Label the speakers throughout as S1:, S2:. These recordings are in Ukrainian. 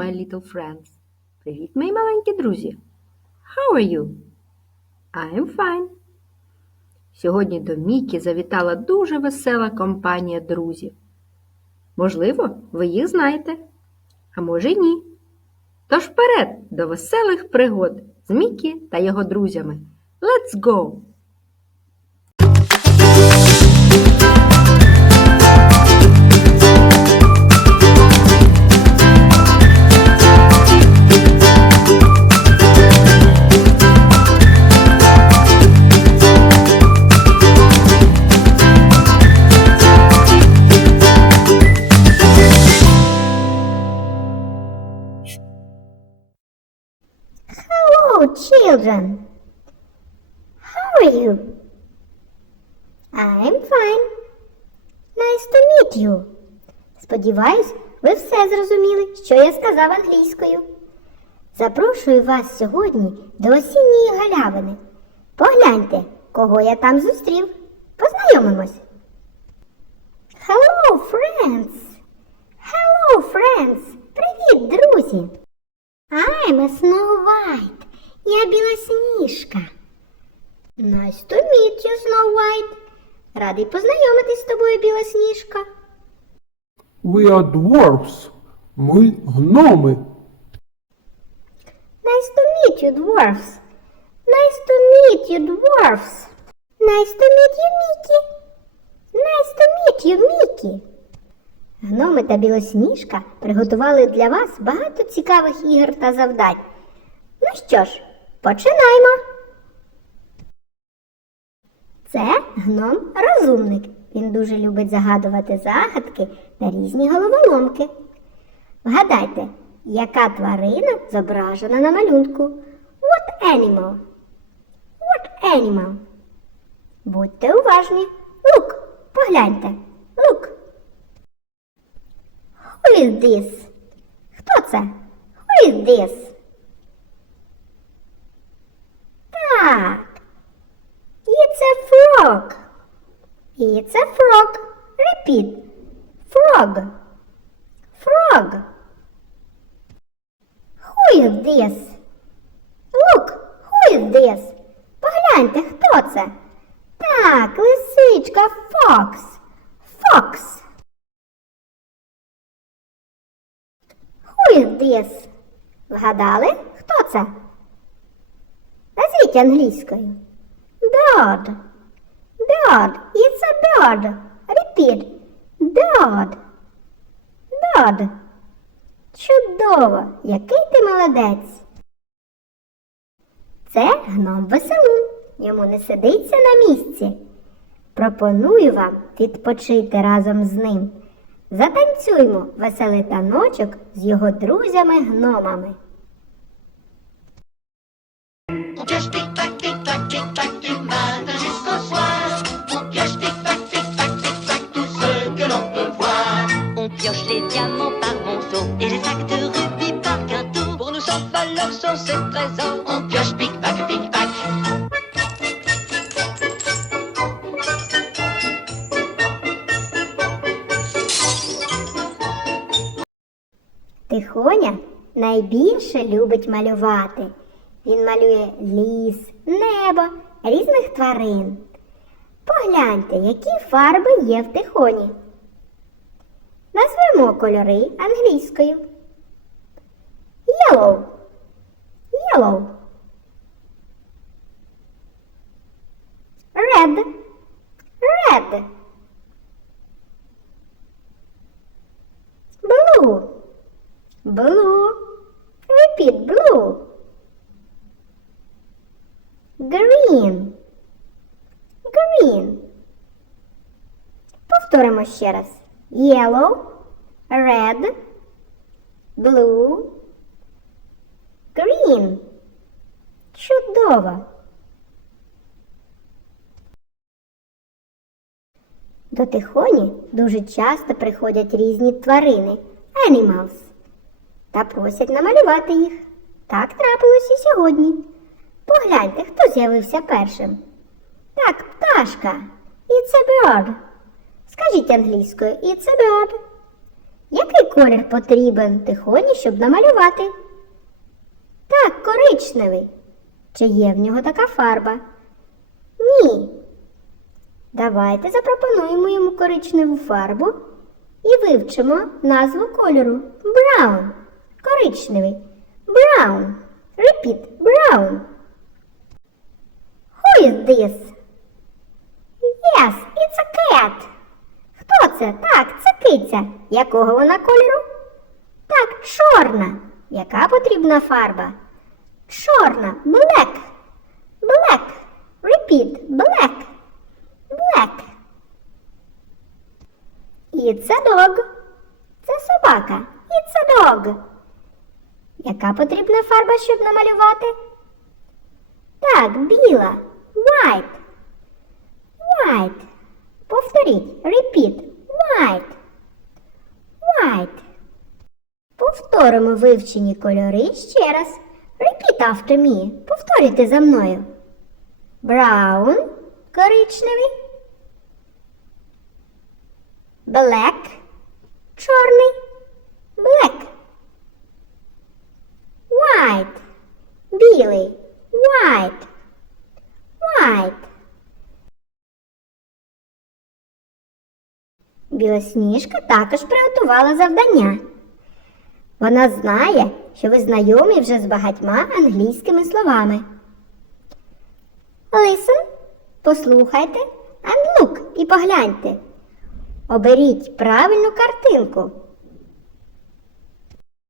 S1: my little friends. Привіт, мої маленькі друзі. How are you? I'm fine. Сьогодні до Мікі завітала дуже весела компанія друзів. Можливо, ви їх знаєте, а може ні. Тож вперед до веселих пригод з Мікі та його друзями. Let's go!
S2: Children. How are you? I'm fine. Nice to meet you. Сподіваюсь, ви все зрозуміли, що я сказав англійською. Запрошую вас сьогодні до осінньої галявини. Погляньте, кого я там зустрів. Познайомимось. Hello, friends! Hello, friends! Привіт, друзі! I'm a Snow White. Я білосніжка. Nice to meet you, Snow White. Радий познайомитись з тобою, білосніжка.
S3: We are dwarfs. Ми гноми.
S2: Nice to meet you, dwarfs. Nice to meet you, dwarfs. Nice to meet you, Mickey. Nice to meet you, Mickey. Гноми та білосніжка приготували для вас багато цікавих ігор та завдань. Ну що ж, починаємо. Це гном розумник. Він дуже любить загадувати загадки та різні головоломки. Вгадайте, яка тварина зображена на малюнку? What animal? What animal? Будьте уважні. Look, погляньте. Look. Who is this? Хто це? Who is this? Так. It's a frog. It's a frog. Repeat. Frog. Frog. Who is this? Look, who is this? Погляньте, хто це? Так, лисичка Fox. Fox. Who is this? Вгадали? Хто це? Назвіть англійською. Bird. Bird. It's a bird. Repeat. Bird. Bird. Чудово! Який ти молодець! Це гном веселун. Йому не сидиться на місці. Пропоную вам відпочити разом з ним. Затанцюймо веселий таночок з його друзями-гномами.
S4: On pioche tic-tac, tic-tac, tic-tac du matin jusqu'au soir. On pioche tic-tac, tic-tac, tic-tac tout ce que l'on peut voir.
S5: On pioche les diamants par monceau et les sacs de rubis par quinto.
S4: Pour nous sans valeur sont ces trésors. On pioche pic-pac, pic-pac.
S2: Тихоня найбільше любить малювати. Він малює ліс, небо, різних тварин. Погляньте, які фарби є в тихоні. Назвемо кольори англійською. Yellow. Yellow. Red. Red. Blue. Blue. Repeat blue. Green. Green. Повторимо ще раз. Yellow, red, blue, green. Чудово. До Тихоні дуже часто приходять різні тварини animals та просять намалювати їх. Так трапилось і сьогодні. Погляньте, хто з'явився першим. Так, пташка. It's a bird. Скажіть англійською It's a bird. Який колір потрібен тихоні, щоб намалювати? Так, коричневий. Чи є в нього така фарба? Ні. Давайте запропонуємо йому коричневу фарбу і вивчимо назву кольору Brown. Коричневий. Brown. Repeat. Brown. Is this? Yes, it's a cat. Хто це? Так, це киця. Якого вона кольору? Так, чорна. Яка потрібна фарба? Чорна. Black. Black. Repeat. Black. Black. It's a dog. Це собака. It's a dog. Яка потрібна фарба, щоб намалювати? Так, біла. White. White. Повторіть. Repeat. White. White. Повторимо вивчені кольори ще раз. Repeat after me. Повторюйте за мною. Brown. Коричневий. Black. Чорний. Black. White. Білий. White. White. Білосніжка також приготувала завдання. Вона знає, що ви знайомі вже з багатьма англійськими словами. Listen, послухайте, and look і погляньте. Оберіть правильну картинку.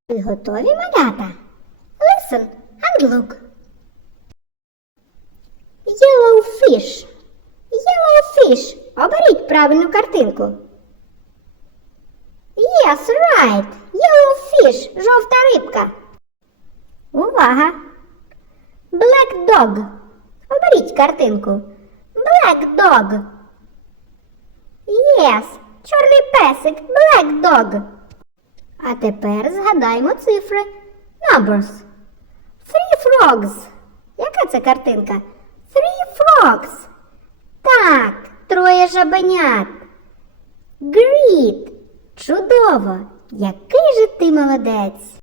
S2: Ви готові малята? Listen and look. Yellow fish. Yellow fish. Оберіть правильну картинку. Yes, right. Yellow fish. Жовта рибка. Увага! Black dog. Оберіть картинку. Black dog. Yes. Чорний песик. Black dog. А тепер згадаймо цифри. Numbers. Three frogs. Яка це картинка? Three frogs. Так, троє жабенят. Great. Чудово! Який же ти молодець!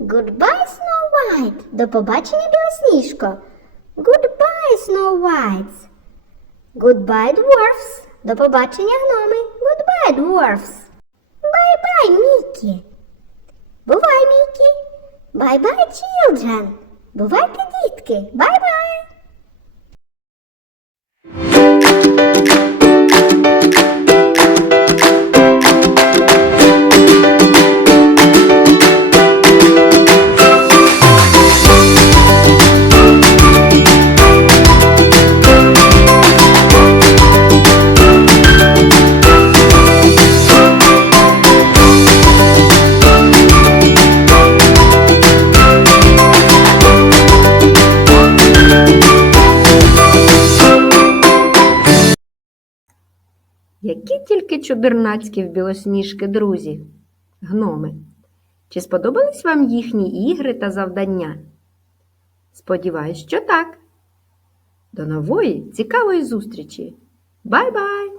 S2: Goodbye, Snow White! До побачення, білосніжко! Goodbye, Snow Whites! Goodbye, Dwarfs! До побачення, гноми! Goodbye, Dwarfs! Bye-bye, Мікі! Бувай, Мікі! Bye-bye, children! Бувайте, дітки! Bye-bye!
S1: Які тільки чудернацькі в білосніжки друзі, гноми. Чи сподобались вам їхні ігри та завдання? Сподіваюсь, що так. До нової цікавої зустрічі. Бай-бай!